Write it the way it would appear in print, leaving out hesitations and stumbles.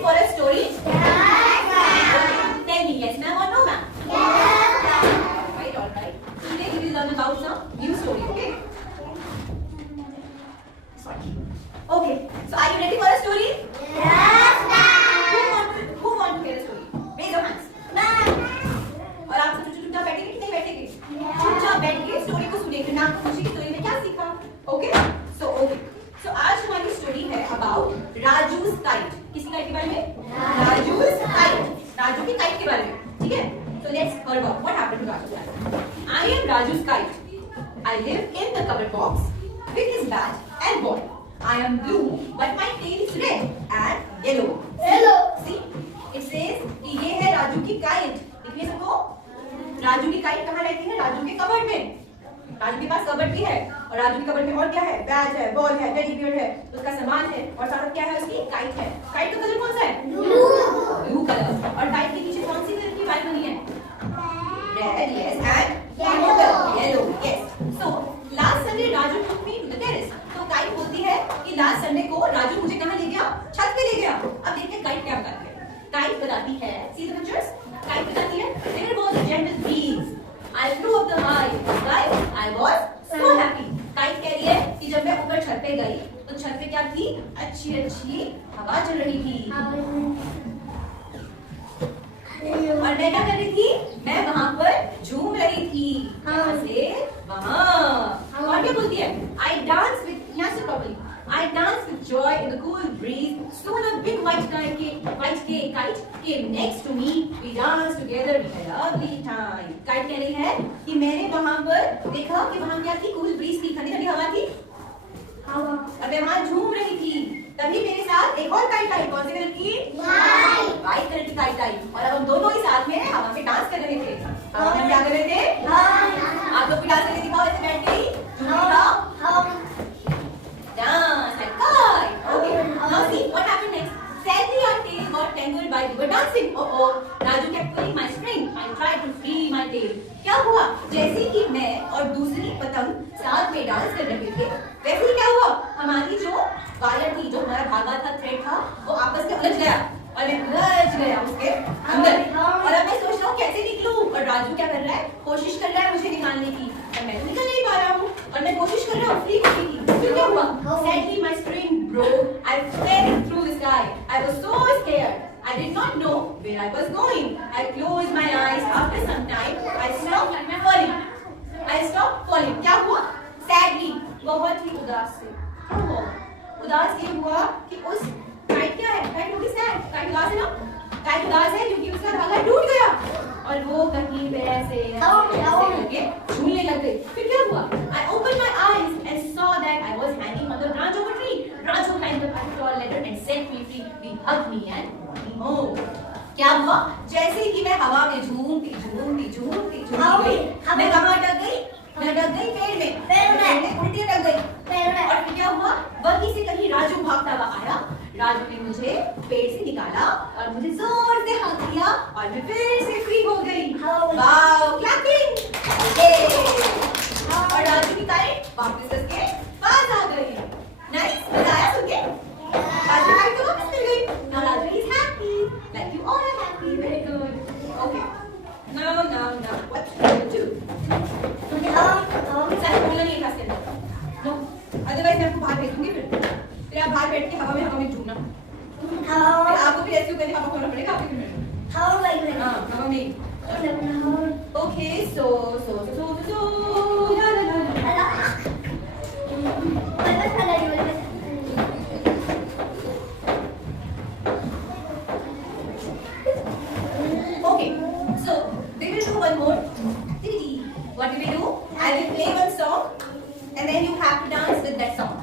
for a story? Yes, ma'am. Tell me yes, ma'am or no, ma'am? Yes, ma'am. All right. Today we will learn about some new story, okay? Sorry. Okay. So are you ready for a story? Yes, ma'am. Who want to hear a story? Raise your hands. Ma'am. और आप सब चुपचाप बैठेंगे कि नहीं बैठेंगे? चुपचाप बैठ के स्टोरी को सुनेंगे ना, आपको खुशी की स्टोरी में क्या सीखा? ओके? सो आज हमारी स्टोरी है अबाउट राजू's kite. किसी काइट के बारे में? राजू's kite. राजू की काइट के बारे में, ठीक है? So let's hear about what happened to Raju's kite. I am Raju's kite. I live in the covered box with his bat and ball. I am blue, but my tail is red and yellow. Hello. See, it says कि ये है राजू की kite. देखिए सबको, राजू की kite कहाँ रहती है? राजू के कबर्ड में. राजू के पास कबर्ड भी है और राजू के कबर्ड में और क्या है? बैट है, बॉल है, टेडी बियर है, उसका सामान है और साथ क्या है? उसकी काइट है. काइट का कलर कौन सा है? Blue colour. और काइट के पीछे कौन सी कलर की वायर बनी है? Red, yes, and yellow, yes. So last Sunday Raju took me to the terrace. तो काइट बोलती है कि लास्ट संडे को राजू मुझे कहाँ ले गया? छत पे ले गया. अब देखिए काइट क्या बताती है. काइट बताती है, see the pictures? काइट बताती है, there was a gentle breeze. I flew up the high. I was so happy. Kite कह रही है कि जब मैं ऊपर छत पे गई तो छत पे क्या थी? अच्छी अच्छी हवा चल रही थी. और मैं क्या कर रही थी? मैं वहाँ पर झूम रही थी. यहाँ से वहाँ. और क्या बोलती है? I danced with I danced with joy in the cool breeze. Soon a big white kite came next to me. We danced together. We had a lovely time. Kite कह रही है कि मैंने वहाँ पर देखा कि वहाँ क्या थी? Cool breeze थी, ठंडी ठंडी हवा थी. और मैं वहाँ झूम रही थी. तभी मेरे साथ एक और काइट आई. कौन सी कलर की? व्हाइट कलर की काइट आई. और अब हम दोनों ही साथ में हवा में डांस कर रहे थे. हवा में क्या कर रहे थे? आप लोग भी डांस करके दिखाओ ऐसे बैठ के. दिखाओ. Dance like kite. Okay. Now see what happened next. Sadly our tail got tangled by river dancing. Oh. Raju kept pulling my string. I tried to free my tail. क्या हुआ? जैसे कि मैं और दूसरी पतंग साथ में डांस कर रहे थे, वैसे ही क्या हुआ? हमारी जो वायर थी, जो हमारा धागा था, थ्रेड था, वो आपस में उलझ गया और मैं उलझ गया उसके अंदर. और अब मैं सोच रहा हूँ कैसे निकलूं. और राजू क्या कर रहा है? कोशिश कर रहा है मुझे निकालने की. और मैं तो निकल नहीं पा रहा हूँ. और मैं कोशिश कर रहा हूँ फ्री होने की. फिर क्या हुआ? Sadly my string broke. I fell through the sky. I was so scared. I did not know where I was going. I closed my eyes. After some time, I stopped falling. क्या हुआ? Sadly, बहुत ही उदास से. क्या हुआ? उदास ये हुआ कि उस काइट क्या है? काइट होगी सैड. काइट उदास है ना? काइट उदास है क्योंकि उसका धागा टूट गया और वो कहीं पे ऐसे करके झूलने लग गई. फिर क्या हुआ? I opened my eyes and saw that I was hanging on the branch of a tree. Raju climbed up a tall ladder and set me free. He hugged me and brought me home. क्या हुआ? जैसे कि मैं हवा में झूमती गई, मैं कहाँ अटक गई? मैं अटक गई पेड़ में. उल्टी अटक गई. और फिर क्या हुआ? वहीं से कहीं राजू भागता हुआ आया. राजू ने मुझे पेड़ से निकाला और मुझे जोर से हाथ दिया और मैं फिर से फ्री हो गई. Wow, clapping. और राजू की काइट वापस उसके पास आ गई. नाइस. मजा आया सुन के? राजू की काइट तो वापस मिल गई. Now Raju is happy. Like you all are happy. Very good. Okay. Now, what should we do? Sir बोलना नहीं था इसके अंदर. No. Otherwise मैं आपको बाहर भेज दूँगी फिर आप बाहर बैठ के हवा में झूमना. फिर आपको फिर ऐसे करके हवा खोलना पड़ेगा आपके में. हवा में. Okay, so. Okay, so we will do one more. What we will do? I will play one song, and then you have to dance with that song.